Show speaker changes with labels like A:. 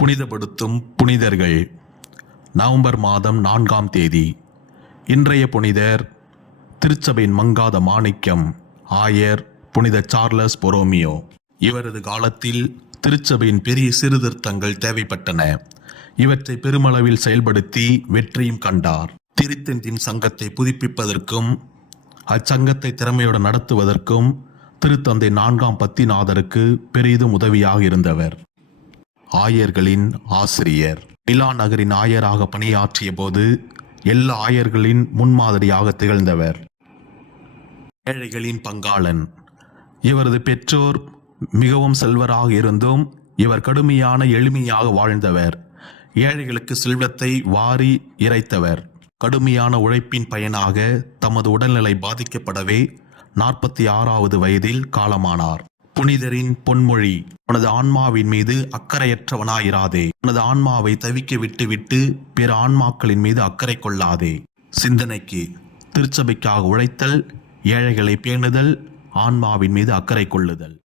A: புனிதப்படுத்தும் புனிதர்கள். நவம்பர் மாதம் நான்காம் தேதி. இன்றைய புனிதர் திருச்சபையின் மங்காத மாணிக்கம் ஆயர் புனித சார்லஸ் பொரோமியோ. இவரது காலத்தில் திருச்சபையின் பெரிய சீர்திருத்தங்கள் தேவைப்பட்டன. இவற்றை பெருமளவில் செயல்படுத்தி வெற்றியும் கண்டார். திருத்தந்தின் சங்கத்தை புதுப்பிப்பதற்கும் அச்சங்கத்தை திறமையுடன் நடத்துவதற்கும் திருத்தந்தை நான்காம் பத்திநாதருக்கு பெரிதும் உதவியாக இருந்தவர். ஆயர்களின் ஆசிரியர். மிலா நகரின் ஆயராக பணியாற்றிய போது எல்லா ஆயர்களின் முன்மாதிரியாக திகழ்ந்தவர். ஏழைகளின் பங்காளன். இவரது பெற்றோர் மிகவும் செல்வராக இருந்தும் இவர் கடுமையான எளிமையாக வாழ்ந்தவர். ஏழைகளுக்கு செல்வத்தை வாரி இறைத்தவர். கடுமையான உழைப்பின் பயனாக தமது உடல்நிலை பாதிக்கப்படவே நாற்பத்தி ஆறாவது வயதில் காலமானார். புனிதரின் பொன்மொழி உனது ஆன்மாவின் மீது அக்கறையற்றவனாயிராதே. உனது ஆன்மாவை தவிக்க விட்டுவிட்டு பிற ஆன்மாக்களின் மீது அக்கறை கொள்ளாதே. சிந்தனைக்கு திருச்சபைக்காக உழைத்தல் ஏழைகளை பேணுதல் ஆன்மாவின் மீது அக்கறை கொள்ளுதல்.